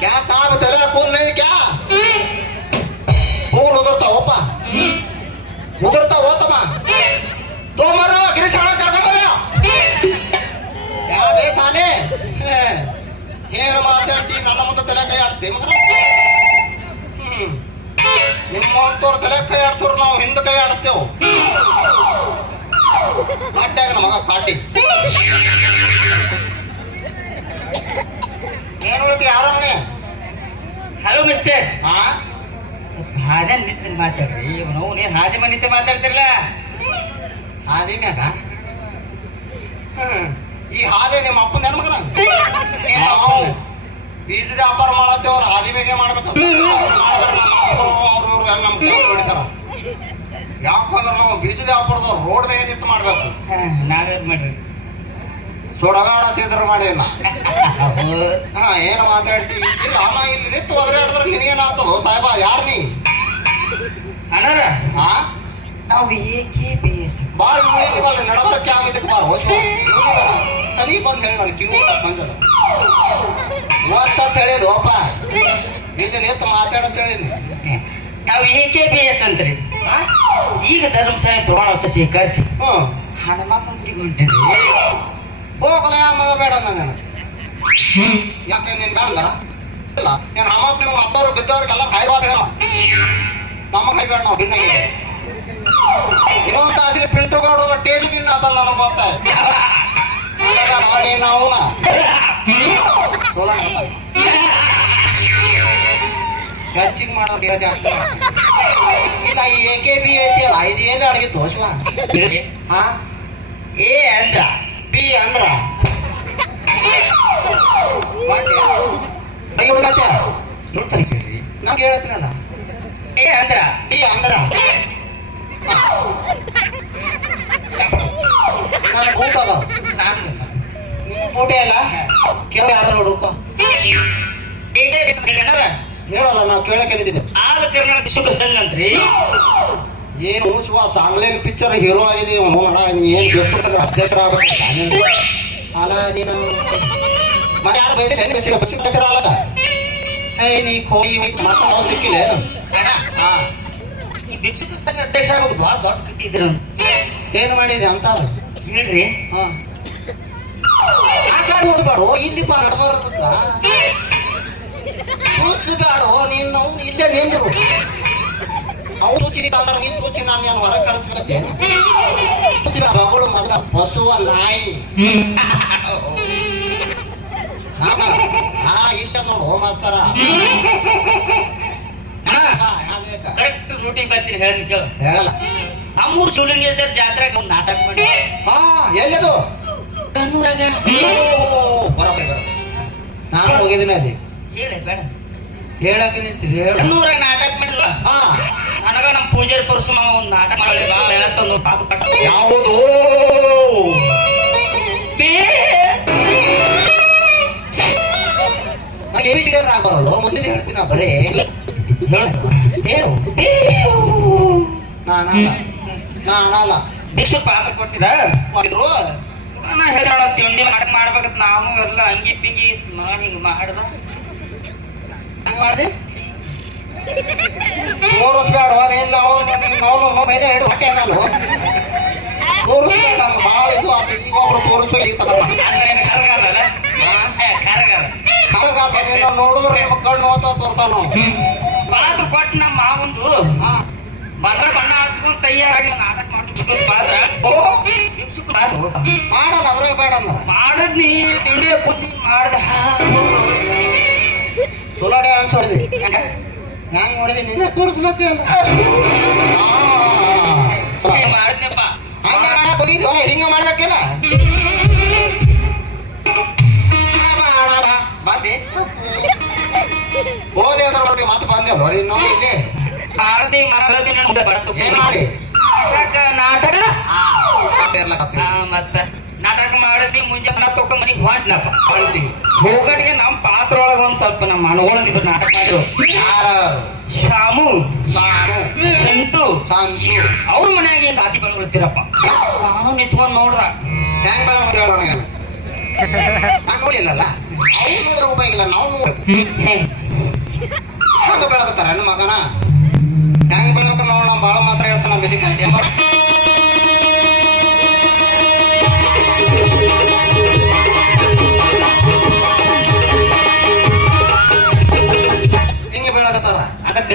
क्या साहब तले फूल नहीं क्या फूल उधरता होपा उधरता हो तमा तो मरो ಗಿರಿಶಾಣ ಕರ್ಕೊಂಡ್ ಬರೋ ಯಾ ಬೇ ಸಾಲೆ ಹೇ, ಏನು ಮಾತಾಡ್ತಿ ನನ್ನ ಮುಂದೆ ತಲೆ ಕೈ ಆಡಿಸ್ತಿ ಮಗನ ಹ್ಮ್ ನಿಮ್ಮಂತವ್ರ ತಲೆ ಕೈ ಆಡ್ಸೋರು ನಾವು ಹಿಂದೆ ಕೈ ಆಡಿಸ್ತೇವು ಕಾಟ್ಯಾಗ ನಮ್ಮ ಮಗ ಕಾಟಿ ಏನು ಉಳಿತಿ ಯಾರ ಮನೆ ಹಲೋ ಮಿಸ್ಟರ್. ಹಾದನ್ ನಿಂತ ಮಾತಾಡ್ರಿ. ಇವನು ನೀನ್ ಹಾದಿ ಮನಿತೆ ಮಾತಾಡ್ತಿರಲ್ಲ ಹಾದಿ ಮ್ಯಾಗ. ಈ ಹಾದಿ ನಿಮ್ಮ ಅಪ್ಪನ ಹೆಣ್ಮಗನ ನಾವು ಬೀಜದ ವ್ಯಾಪಾರ ಮಾಡತ್ತೇವ್ರ ಹಾದಿ ಮ್ಯಾಗೆ ಮಾಡ್ಬೇಕು. ಮಾಡಿದ್ರೆ ನಮ್ಮ ಮಕ್ಕಳು ಅವ್ರು ಇವ್ರು ಎಲ್ಲ ಹೊಡಿತಾರ. ಯಾಕಂದ್ರೆ ನಾವು ಬೀಜದ ವ್ಯಾಪಾರದವ್ರು ರೋಡ್ ಮೇಲೆ ನಿಂತು ಮಾಡ್ಬೇಕು. ನಾವೇನ್ ಮಾಡ್ರಿ? ಸುಡಗಾಡ ಸಿದ್ರ ಮಾಡಿ ನಾ ಹಾ ಏನು ಮಾತಾಡ್ತೀವಿ? ಇಲ್ಲ ಅಮ್ಮ ಇಲ್ಲಿ ನಿಂತು ಒದರಾಡಿದ್ರೆ ನಿನಗೇನ ಆಗ್ತದೋ ಸಾಹೇಬ ಯಾರು ನೀ? ಅಣ್ಣಾರ? ಹಾ ನಾವು ಏಕೆ ಬೇಸ್ ಬಾಳ ಇಲ್ಲಿ ಬಾಳ ನಡಬರಕ್ಕೆ ಆಗಿದ್ದಕ್ಕೆ ಬಾಳ ಹೋಶ ಸರಿ ಬಂದು ಹೇಳಿ ನೋಡಿ ಕಿವಿ ಬಂದದ. ಇವತ್ತ ಹೇಳಿದ್ ಒಪ್ಪ ಇಲ್ಲಿ ನಿಂತು ಮಾತಾಡತ್ ಹೇಳಿದ್ನಿ. ನಾವು ಏಕೆ ಬಿ ಎಸ್ ಅಂತ್ರಿ ಈಗ ಧರ್ಮಸಾಯ ಪ್ರಮಾಣ ವಚನ ಸ್ವೀಕರಿಸಿ. ಹ್ಞೂ ಹಣಮ ಹೋಗಲ ಮಗ ಬೇಡ ನನಗೆ ಯಾಕೆ ನೀನ್ ಬೇಡ? ಇಲ್ಲ. ನೀನ್ ಅಮ್ಮ ಅತ್ತವ್ರು ಬಿದ್ದವ್ರಿಗೆಲ್ಲ ಕಾಯ್ವಾದ ಹೇಳ. ನಮ್ಮ ಕೈ ಬೇಡ ನಾವು ಭಿನ್ನಾಗಿ ಇನ್ನೊಂದು ತಾಸಿನ ಪಿಂಟು ಗಾಡು ಟೇಜ್ ಗಿನ್ನ ಅಂತ ನನಗೆ ಗೊತ್ತಾಯ್ತು ನಾವು ಹೆಚ್ಚಿಗೆ ಮಾಡೋದು ಈಗ ಜಾಸ್ತಿ ಇಲ್ಲ ಎ ಕೆ ಬಿ ಐತಿ ಅಲ್ಲ ಇದು ಏನು ಅಡಿಗೆ ದೋಷವ ಹಾ ಏ ಅಂತ ಅಂದ್ರ ಅಯ್ಯೋ ಉಳ್ಳಾತ್ಯ ನೋಡ್ತಾನೆ ಕೇಳ್ರಿ ನಮ್ಗೆ ಹೇಳತ್ತೀನಲ್ಲ ಏ ಅಂದ್ರ ಬಿ ಅಂದ್ರ ನನಗೆ ಊಟ ಅದಾವ ನಾನು ನಿಮ್ಗೆ ಅಲ್ಲ? ಕೇಳ ಯಾರು ಏಕೆ ಹೇಳಲ್ಲ ನಾವು ಕೇಳಕ್ಕೆ ಹೇಳಿದ್ದೆ ಆಲ ಕರ್ನಾಟಕ ಶುಕ್ರ ಸಂಘ ಅಂತ್ರಿ. ಏನು ಶಿವಾಸ ಆನ್ಲೈನ್ ಪಿಕ್ಚರ್ ಹೀರೋ ಆಗಿದೀವಿ ನೋಡ ಏನ್ ಬೇಕು ಅಧ್ಯಕ್ಷರ ಆಗಬೇಕು? ಅಲ್ಲ ನೀನು ಮನೆ ಯಾರು ಬೈದಿಲ್ಲ? ನಿಮಗೆ ಸಿಗ ಬಸ್ ಅಧ್ಯಕ್ಷರ ಅಲ್ಲ ಏ ನೀ ಕೋಯಿ ಮತ್ತೆ ನಾವು ಸಿಕ್ಕಿಲ್ಲ ಏನು? ಹಾ. ಈ ಭಿಕ್ಷುಕ ಸಂಘ ಅಧ್ಯಕ್ಷ ಆಗೋದು ಭಾಳ ದೊಡ್ಡ ಕಟ್ಟಿದ್ರು ಏನು ಮಾಡಿದೆ ಅಂತ? ಹೇಳ್ರಿ. ಹಾ. ಕಡೆ ಹೋಗ್ಬೇಡು ಇಲ್ಲಿ ಬಾ ನಡ್ಬಾರದಕ್ಕ ಬೇಡ ನೀನು ಇಲ್ಲೇ ನಿಂದ್ರು ಅವ್ರು ತೂಚಿನಿ ತಂದ್ರೆ ನೀನು ತೂಚಿ ನಾನು ನಾನು ಹೊರಗೆ ಕಳಿಸ್ಬೇಕೇನು ಮಗಳು ಮಗ ಬಸುವ ನಾಯಿ. ಹಾ ಹಾ ಇಲ್ಲ ನೋಡು ಮಾಸ್ತರ. ಕರೆಕ್ಟ್ ರೂಟಿಗೆ ಬರ್ತೀನಿ ಹೇಳಿ ಕೇಳು. ಹೇಳಲ್ಲ. ನಮ್ಮೂರು ಸುಳಿಗೆ ಜಾತ್ರೆಗೆ ಒಂದು ನಾಟಕ ಮಾಡಿ ಹಾ ಎಲ್ಲಿದು? ನಾನು ಹೋಗಿದ್ದೀನಿ ಅಲ್ಲಿ. ಹೇಳಕ್ಕೆ ನಿಂತಿದ್ದೆ ಹೇಳು. ಕಣ್ಣೂರಾಗ ನಾಟಕ ಹಾ. ನನಗ ನಮ್ಮ ಪೂಜಾರಿ ಪರಸು ಒಂದು ನಾಟಕ ಮಾಡಲಿ ಬಾ ಹೇಳ್ತಂದು ಪಾಪ ಕಟ್ಟ. ಯಾವುದು? ವಿಷಯ ಬರಲ್ಲ ಮುಂದಿನ ಹೇಳ್ತೀನಿ ಬರೇ. ನಾನಲ್ಲ. ನಾನಲ್ಲ. ಭಿಕ್ಷು ಪಾಪ ಕೊಟ್ಟಿದ ಮಾಡಿದ್ರು. ನಾನು ಹೇಳ ತಿಂಡಿ ಮಾಡಿ ಮಾಡ್ಬೇಕಂತ ನಾನು ಎಲ್ಲ ಅಂಗಿ ಪಿಂಗಿ ಮಾಡಿ ಹಿಂಗ್ ಮಾಡ್ದ. ಮಾಡಿದೆ? ತೋರಿಸ್ಬೇಡ ನೀನು ನಾವು ನಾವು ಮೈದ ಹಿಡಿದು ಹೊಟ್ಟೆ ನಾನು ತೋರಿಸ್ಬೇಡ ನಮ್ಗೆ ಭಾಳ ಇದು ಆತ. ಈಗ ಒಬ್ರು ತೋರಿಸೋ ಈಗ ಹಂಗೇನ್ ಕರಗಾಲಲ್ಲ? ಏ, ಕರಗಾಲ. ನೀನು ನೋಡಿದ್ರೆ ನಿಮ್ಮ ಕಣ್ಣು ಹೋತ ತೋರ್ಸ ನಾವು ಪಾಪ ಕೊಟ್ಟು ನಮ್ಮ ಮಾವಂದು. ಹಾ. ಬಣ್ಣ ಹಚ್ಕೊಂಡ್ ತಯ್ಯಾಗಿ ನಾಟಕ ಮಾಡ್ಬಿಟ್ಟು ಪಾತ್ರ. ಮಾಡಲ್ಲ ಅದ್ರಾಗ ಬೇಡ ಮಾಡದ್ ನೀ ತಿಂಡಿ ಕುಂದಿ ಮಾಡ್ದ. ಸುಲಾಡಿ ಅನ್ಸೋಡಿದಿ ಹೆಂಗ್ ನೋಡಿದಿ ನಿನ್ನೆ ತೋರಿಸ್ಲತ್ತಿ ಅಲ್ಲ. ಮಾಡಿದ್ನಪ್ಪ. ಹಂಗ ಮಾಡಕ್ ಹೋಗಿದ್ವಿ ಹಿಂಗ ಮಾಡ್ಬೇಕಿಲ್ಲ ಬಂದಿ. ಹೋದೆ ಅದ್ರ ಒಳಗೆ ಮಾತು ಬಂದೆ ನೋಡಿ ಇನ್ನು ಇಲ್ಲಿ ಮಾರದಿ ಮಾರದಿ ನಮ್ದು ಬಡತು ಏನ್ ಮಾಡಿ ನಾಟಕ? ಮತ್ತ. ನಾಟಕ ಮಾಡಿದ್ವಿ ಮುಂಜಾನೆ ತಕೊಂಡ್ ಮನಿಗ್ ಹೊಂಟ್ನಪ್ಪ. ಬಂದಿ ಹೋಗಡಿಗೆ ನಮ್ಮ ಪಾತ್ರ ಒಳಗೆ ಒಂದ್ ಸ್ವಲ್ಪ ನಮ್ಮ ಇಬ್ರು ನಾಟಕ ಮಾಡಿದ್ರು. ಶಾಮು ಸಂತು ಅವ್ರ ಮನ್ಯಾಗ ಏನ್ ಗಾದಿ ಬಂದ್ಬಿಡ್ತೀರಪ್ಪ. ನಾನು ನಿಂತ್ಕೊಂಡ್ ನೋಡ್ರ ಹೆಂಗ್ ನೋಡಿದ್ರೆ ಉಪಯೋಗಿಲ್ಲ ನಾವು ಹಂಗ ಬೆಳಗತ್ತಾರ ಮಗನ? ಹೆಂಗ್ ಬೆಳಕ ನೋಡ ಬಾಳ ಮಾತ್ರ ಹೇಳ್ತಾನ ಬೇಸಿಗೆ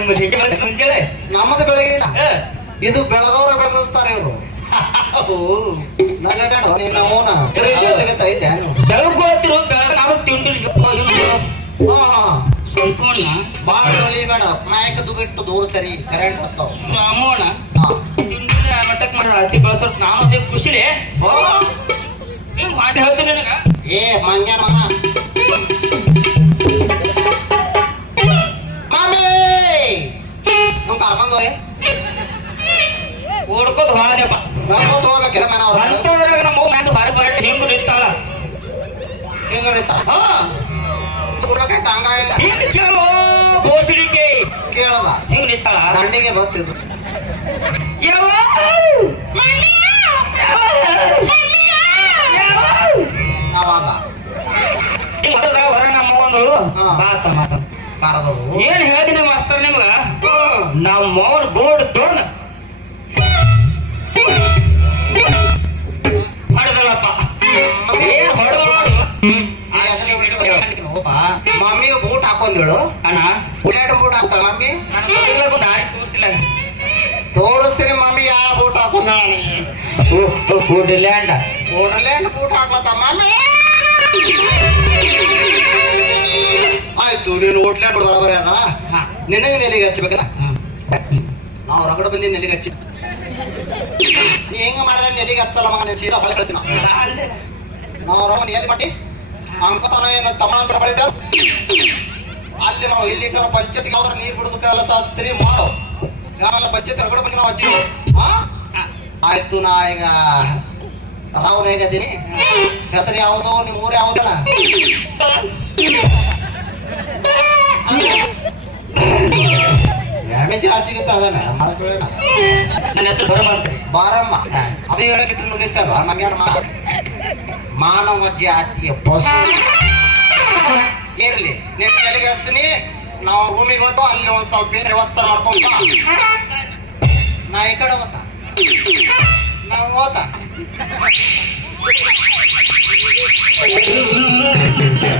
ಅದಕ್ಕೆ ನಿಮ್ಮ ಹೆಜ್ಜೆ ನಮ್ಮದು ಬೆಳಗಿಲ್ಲ ಇಲ್ಲ. ಇದು ಬೆಳಗವ್ರ ಬೆಳೆದಿಸ್ತಾರೆ ಇವರು. ನಾವು ನಾಯಕದು ಬಿಟ್ಟು ದೂರ ಸರಿ ಕರೆಂಟ್ ಹತ್ತಾವ ಅಮ್ಮೋಣ ತಿಂಡಿಲ್ಲ ಮಟ್ಟಕ್ಕೆ ಮಾಡೋಣ ಅತಿ ಬೆಳೆಸೋದು ನಾನು ಅದೇ ಖುಷಿಲೇ. ಹಿಂಗ್ ಮಾಡಿ ಹೇಳ್ತೀನಿ ನನಗ? ಏ ಮಗ. ನಮ್ ಕರ್ಕೊಂಡವ್ರಿ ಓಡ್ಕೋದ್ ಹೋದಪ್ಪ ನೋಡ್ಕೊಂಡು ಹೋಗ್ಬೇಕಿಲ್ಲ ಮನ ಅವ್ರ ಅಂತವ್ರಾಗ ನಮ್ಮ ಹಿಂಗ್ ನಿಂತಾಳ. ಹಿಂಗ ಹಾ. ಕೊಡ್ಬೇಕಾಯ್ತ ಹಂಗಾಗಿಲ್ಲ ಹಿಂಗ್ ಕೇಳು ಬೋಸಡಿಕೆ ಕೇಳಲ್ಲ. ಹಿಂಗ್ ನಿಂತಾಳ. ದಂಡಿಗೆ ಬರ್ತಿದ್ರು ಯಾವ? ಅವಾಗ ಹೊರ ನಮ್ಮ ಒಂದು. ಮಾತ ಮಾತ ಕರೆದವು ಏನ್ ಹೇಳ್ತೀನಿ ಮಾಸ್ತರ್ ನಿಮ್ಗ? ನಾವ್ ಮೋರ್ ಬೋರ್ಡ್ ದೊಡ್ಡ ಹೊಡೆದಲ್ಲಪ್ಪ ಏನ್ ಹೊಡೆದ ಮಮ್ಮಿ ಬೂಟ್ ಹಾಕೊಂದಿಳು ಅಣ್ಣ. ಬೂಟ್ ಹಾಕ್ತಾಳ ಮಮ್ಮಿ. ದಾರಿ ತೋರಿಸಿಲ್ಲ. ತೋರಿಸ್ತೀನಿ ಮಮ್ಮಿ ಯಾವ ಬೂಟ್ ಓಡರ್ಲ್ಯಾಂಡ್ ಬೂಟ್ ಹಾಕ್ಲತ್ತ ಮಮ್ಮಿ. ಆಯ್ತು ನೀನು ಓಟ್ಲೇ ಬರೋಬರಿ ಅದ ನಿನಗೆ ನೆಲೆಗೆ ಹಚ್ಚಬೇಕಲ್ಲ ನಾವು ರಗಡ ಬಂದಿ ನೆಲೆಗೆ ಹಚ್ಚಿ. ನೀ ಹೆಂಗ ಮಾಡಿದ್ರೆ ನೆಲೆಗೆ ಹಚ್ಚಲ್ಲ ಮಗ ನೀನು ಸೀದಾ ಹೊಳೆ ಕಳ್ತೀನ ನಾವು ರೋಮನ್ ಎಲ್ಲಿ ಮಟ್ಟಿ ಅಂಕತನ ತಮ್ಮ ಬಳಿದ ಅಂತ ಅಲ್ಲಿ ನಾವು ಇಲ್ಲಿ ಪಂಚಾಯತ್ಗೆ ಯಾವ್ದಾರ ನೀರು ಬಿಡೋದು ಕೆಲಸ ಹಚ್ತೀರಿ ಮಾಡು. ಯಾವೆಲ್ಲ ಪಂಚಾಯತ್ ಹೊರಗಡೆ ಬಂದು ನಾವು ಹಚ್ಚಿ ಹಾ? ಆಯ್ತು ನಾ ಈಗ ರಾವ್ ಹೇಗದೀನಿ ಹೆಸರು ಯಾವುದು? ನಿಮ್ಮ ಊರು ಯಾವುದಲ್ಲ ನನ್ನ ಹೆಸರು ಬರಮಂತ್ರಿ. ಬಾರಮ್ಮ. ಅದು ಹೇಳಕ್ಕಿಟ್ಟು ನುಡಿತಲ್ವ ಮಂಗ್ಯಾನ ಮಾ ಮಾನವ ಜಾತಿಯ ಪಶು. ಇರ್ಲಿ ನಿನ್ನ ಎಲ್ಲಿಗೆ ಹಚ್ತೀನಿ. ನಾವು ಭೂಮಿಗೆ ಹೋಗ್ತು ಅಲ್ಲಿ ಒಂದ್ ಸ್ವಲ್ಪ ವ್ಯವಸ್ಥೆ ಮಾಡ್ಕೊಂಡು ನಾ ಈ ಕಡೆ ಹೋತ ನಾವು ಹೋತ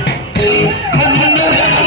Kendini